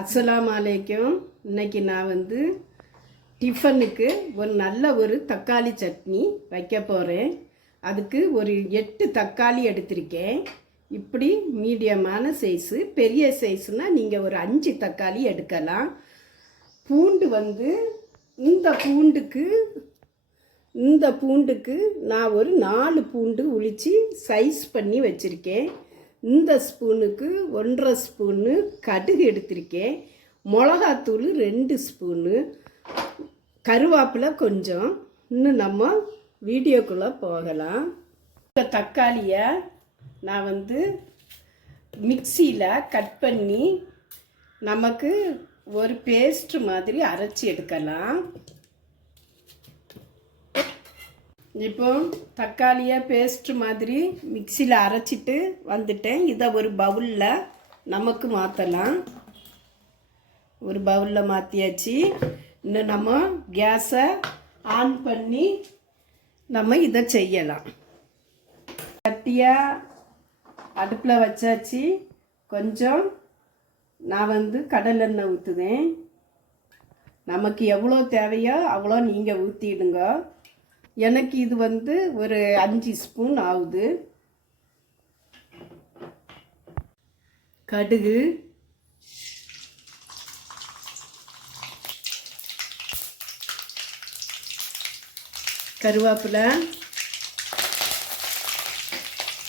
அஸ்ஸலாமு அலைக்கும். இன்னைக்கு நான் டிஃபனுக்கு நல்ல ஒரு தக்காளி சட்னி வைக்க போகிறேன். அதுக்கு ஒரு 8 தக்காளி எடுத்திருக்கேன். இப்படி மீடியமான சைஸு, பெரிய சைஸுனால் நீங்கள் ஒரு 5 தக்காளி எடுக்கலாம். பூண்டு இந்த பூண்டுக்கு நான் ஒரு 4 பூண்டு உளித்து சைஸ் பண்ணி வச்சுருக்கேன். இந்த ஸ்பூனுக்கு 1.5 ஸ்பூனு கடுகு எடுத்திருக்கேன். மிளகாத்தூள் 2 ஸ்பூனு, கருவேப்பிலை கொஞ்சம். இன்னும் நம்ம வீடியோக்குள்ளே போகலாம். இந்த தக்காளியை நான் மிக்சியில் கட் பண்ணி நமக்கு ஒரு பேஸ்ட் மாதிரி அரைச்சி எடுக்கலாம். இப்போ தக்காளியை பேஸ்ட் மாதிரி மிக்சியில் அரைச்சிட்டு வந்துட்டேன். இதை ஒரு பவுலில் நமக்கு மாற்றலாம். ஒரு பவுலில் மாற்றியாச்சு. இன்னும் நம்ம கேஸை ஆன் பண்ணி நம்ம இதை செய்யலாம். கட்டியாக அடுப்பில் வச்சாச்சு. கொஞ்சம் நான் கடலெண்ணெய் ஊற்றுவேன். நமக்கு எவ்வளோ தேவையோ அவ்வளோ நீங்கள் ஊற்றிடுங்க. எனக்கு இது ஒரு 5 ஸ்பூன் ஆகுது. கடுகு,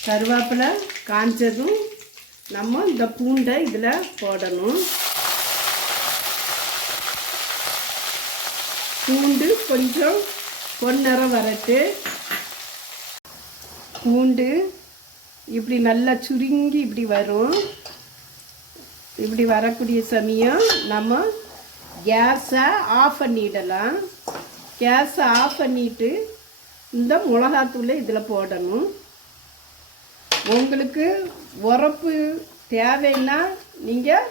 கருவேப்பிலை காஞ்சதும் நம்ம இந்த பூண்டை இதில் போடணும். பூண்டு கொஞ்சம் பொன்னிறம் வரட்டு. பூண்டு இப்படி நல்லா சுருங்கி இப்படி வரும். இப்படி வரக்கூடிய சமயம் நம்ம கேஸை ஆஃப் பண்ணிடலாம். கேஸை ஆஃப் பண்ணிவிட்டு இந்த மிளகாத்தூளை இதில் போடணும். உங்களுக்கு உரப்பு தேவைன்னா நீங்கள்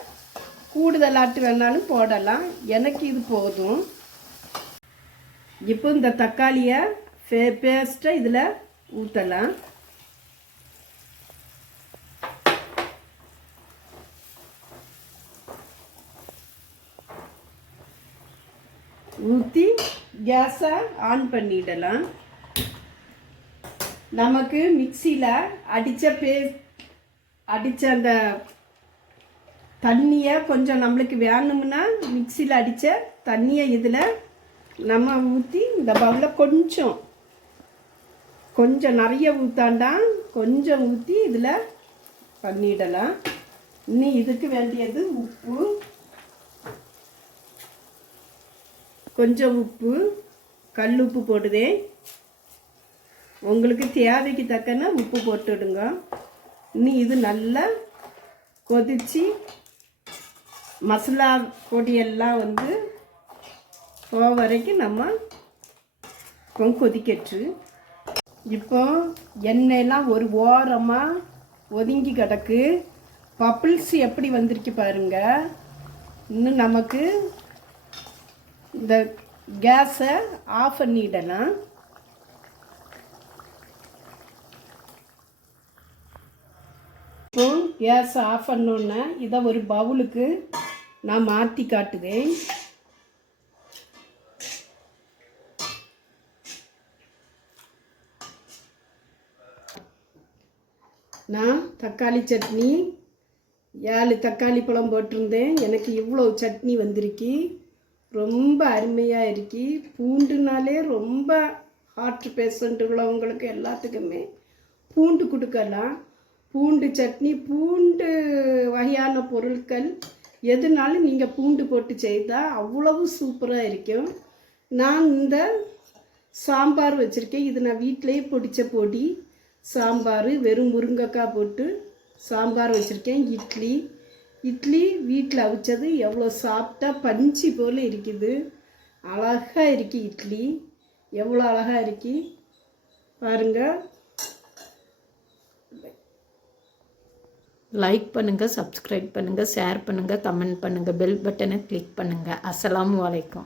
கூடுதலாட்டு வேணாலும் போடலாம். எனக்கு இது போதும். இப்போ இந்த தக்காளியை பேஸ்ட்டை இதில் ஊற்றலாம். ஊற்றி கேஸை ஆன் பண்ணிடலாம். நமக்கு மிக்சியில் அடித்த அந்த தண்ணியை கொஞ்சம் நம்மளுக்கு வேணும்னா மிக்சியில் அடித்த தண்ணியை இதில் நம்ம ஊற்றி இந்த பவுலில் கொஞ்சம் நிறைய ஊற்றாண்டாம், கொஞ்சம் ஊற்றி இதில் பண்ணிடலாம். இன்னும் இதுக்கு வேண்டியது உப்பு, கொஞ்சம் உப்பு, கல் உப்பு போடுதேன். உங்களுக்கு தேவைக்கு தக்கன உப்பு போட்டுடுங்க. இன்னும் இது நல்லா கொதித்து மசாலா பொடியெல்லாம் போக வரைக்கும் நம்ம கொதிக்கட்டு. இப்போ எண்ணெயெல்லாம் ஒரு ஓரமாக ஒதுங்கி கிடக்கு. பப்பிள்ஸ் எப்படி வந்திருக்கு பாருங்க. இன்னும் நமக்கு இந்த கேஸை ஆஃப் பண்ணிடலாம். இப்போ கேஸை ஆஃப் பண்ணோன்னே இதை ஒரு பவுலுக்கு நான் மாற்றி காட்டுவேன். நான் தக்காளி சட்னி 7 தக்காளி பழம் போட்டிருந்தேன். எனக்கு இவ்வளோ சட்னி வந்திருக்கு. ரொம்ப அருமையாக இருக்கு. பூண்டுனாலே ரொம்ப ஹார்ட் பேஷண்ட்டுகளவங்களுக்கு எல்லாத்துக்குமே பூண்டு கொடுக்கலாம். பூண்டு சட்னி, பூண்டு வகையான பொருட்கள் எதுனாலும் நீங்கள் பூண்டு போட்டு செய்தால் அவ்வளவு சூப்பராக இருக்கும். நான் இந்த சாம்பார் வச்சுருக்கேன். இது நான் வீட்டிலேயே பொடித்த பொடி சாம்பார். வெறும் முருங்கைக்காய் போட்டு சாம்பார் வச்சுருக்கேன். இட்லி வீட்டில் அவிச்சது எவ்வளோ சாப்பிட்டா பஞ்சு போல் இருக்குது. அழகாக இருக்குது இட்லி. எவ்வளோ அழகாக இருக்கு பாருங்கள். லைக் பண்ணுங்கள், சப்ஸ்கிரைப் பண்ணுங்கள், ஷேர் பண்ணுங்கள், கமெண்ட் பண்ணுங்கள், பெல் பட்டனை கிளிக் பண்ணுங்கள். அஸ்ஸலாமு அலைக்கும்.